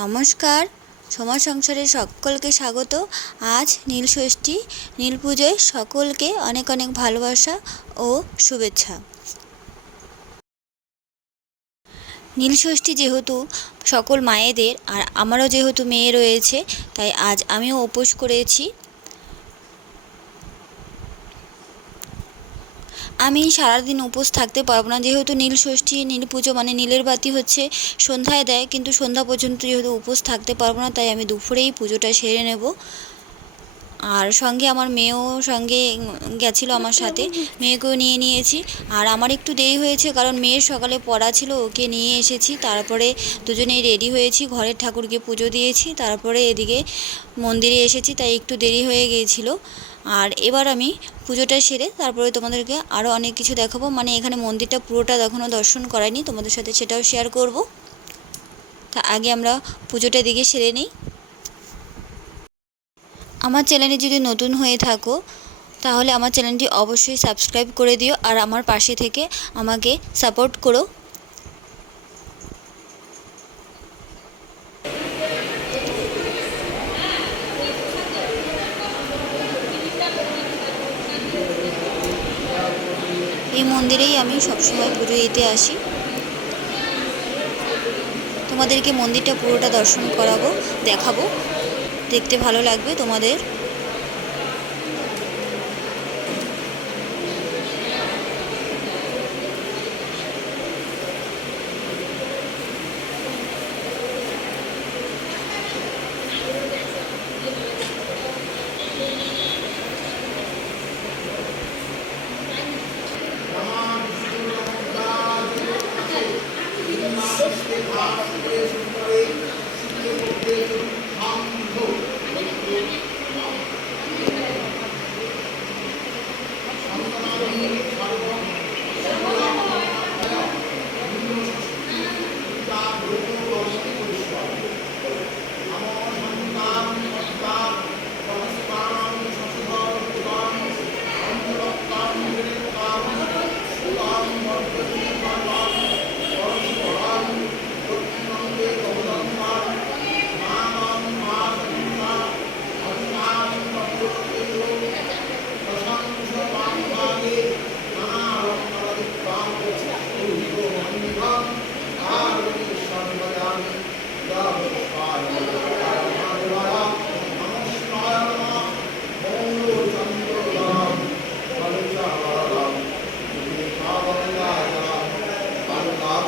নমস্কার। সমাজ সংসারে সকলকে স্বাগত। আজ নীল ষষ্ঠী, নীল পুজোয় সকলকে অনেক অনেক ভালোবাসা ও শুভেচ্ছা। নীল ষষ্ঠী যেহেতু সকল মায়েদের আর আমারও যেহেতু মেয়ে রয়েছে, তাই আজ আমিও উপোস করেছি। আমি সারাদিন উপোস থাকতে পারব না। যেহেতু নীল ষষ্ঠী, নীল পুজো মানে নীলের বাতি হচ্ছে, সন্ধ্যায় দেয়, কিন্তু সন্ধ্যা পর্যন্ত যেহেতু উপোস থাকতে পারব না, তাই আমি দুপুরেই পুজোটা সেরে নেব। আর সঙ্গে আমার মেয়েও সঙ্গে গেছিল আমার সাথে। মেয়েকেও নিয়ে নিয়েছি। আর আমার একটু দেরি হয়েছে কারণ মেয়ের সকালে পড়া ছিল, ওকে নিয়ে এসেছি। তারপরে দুজনেই রেডি হয়েছি, ঘরের ঠাকুরকে পুজো দিয়েছি। তারপরে এদিকে মন্দিরে এসেছি, তাই একটু দেরি হয়ে গিয়েছিল আর এবার আমি পুজোটা সেরে তারপরে তোমাদেরকে আরও অনেক কিছু দেখাবো। মানে এখানে মন্দিরটা পুরোটা এখনও দর্শন করাইনি তোমাদের সাথে সেটাও শেয়ার করব। তা আগে আমরা পুজোটা দিকে সেরে নিই। আমার চ্যানেলে যদি নতুন হয়ে থাকো, তাহলে আমার চ্যানেলটি অবশ্যই সাবস্ক্রাইব করে দিও আর আমার পাশে থেকে আমাকে সাপোর্ট করো। এই মন্দিরেই আমি সবসময় পুজো দিতে আসি। তোমাদেরকে মন্দিরটা পুরোটা দর্শন করাবো, দেখাবো। দেখতে ভালো লাগবে তোমাদের।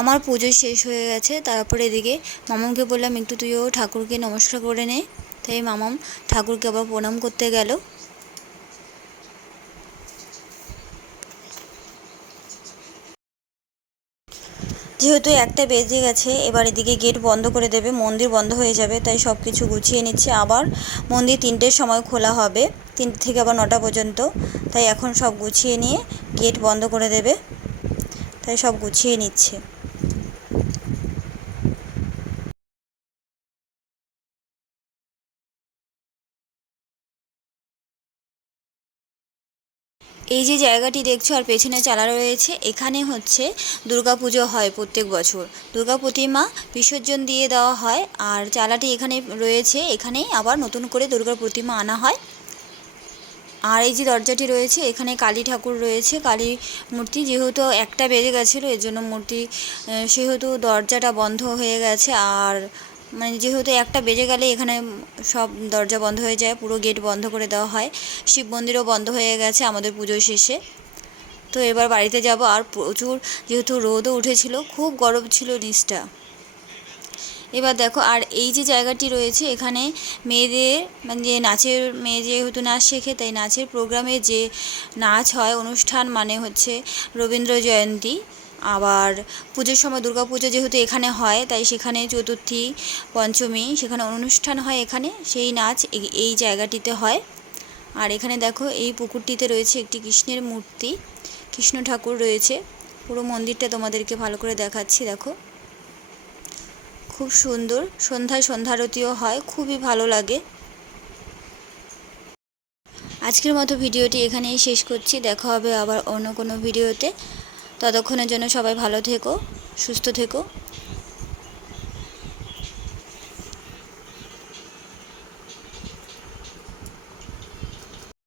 আমার পুজো শেষ হয়ে গেছে, তারপরে এদিকে মামামকে বললাম, একটু তুইও ঠাকুরকে নমস্কার করে নে। তাই মামাম ঠাকুরকে আবার প্রণাম করতে গেল। যেহেতু একটা বেজে গেছে, এবার এদিকে গেট বন্ধ করে দেবে, মন্দির বন্ধ হয়ে যাবে, তাই সব কিছু গুছিয়ে নিচ্ছে। আবার মন্দির তিনটের সময় খোলা হবে, তিনটে থেকে আবার নটা পর্যন্ত, তাই এখন সব গুছিয়ে নিয়ে গেট বন্ধ করে দেবে, তাই সব গুছিয়ে নিচ্ছে। এই যে জায়গাটি দেখছ আর পেছনে চালা রয়েছে, এখানে হচ্ছে দুর্গা পুজো হয় প্রত্যেক বছর। দুর্গা প্রতিমা বিসর্জন দিয়ে দেওয়া হয় আর চালাটি এখানে রয়েছে, এখানেই আবার নতুন করে দুর্গা প্রতিমা আনা হয়। আর এই যে দরজাটি রয়েছে, এখানে কালী ঠাকুর রয়েছে, কালী মূর্তি যেহেতু একটা বেজে গেছিল, এর জন্য মূর্তি সেহেতু দরজাটা বন্ধ হয়ে গেছে। আর মানে যেহেতু একটা বেজে গেলে এখানে সব দরজা বন্ধ হয়ে যায়, পুরো গেট বন্ধ করে দেওয়া হয়। শিব মন্দিরও বন্ধ হয়ে গেছে আমাদের পুজো শেষে। তো এবার বাড়িতে যাব, আর প্রচুর যেহেতু রোদও উঠেছিল, খুব গরম ছিল নিচটা। এবার দেখো, আর এই যে জায়গাটি রয়েছে, এখানে মেয়েদের মানে যে নাচের, মেয়ে যেহেতু নাচ শেখে, তাই নাচের প্রোগ্রামে যে নাচ হয়, অনুষ্ঠান মানে হচ্ছে রবীন্দ্র জয়ন্তী। আবার পুজোর সময় পুজো যেহেতু এখানে হয়, তাই সেখানে চতুর্থী, পঞ্চমী সেখানে অনুষ্ঠান হয় এখানে, সেই নাচ এই জায়গাটিতে হয়। আর এখানে দেখো এই পুকুরটিতে রয়েছে একটি কৃষ্ণের মূর্তি, কৃষ্ণ ঠাকুর রয়েছে। পুরো মন্দিরটা তোমাদেরকে ভালো করে দেখাচ্ছি, দেখো। খুব সুন্দর, সন্ধ্যায় সন্ধ্যারতিও হয়, খুবই ভালো লাগে। আজকের মতো ভিডিওটি এখানেই শেষ করছি, দেখা হবে আবার অন্য কোনো ভিডিওতে। ততক্ষণের জন্য সবাই ভালো থেকো সুস্থ থেকো।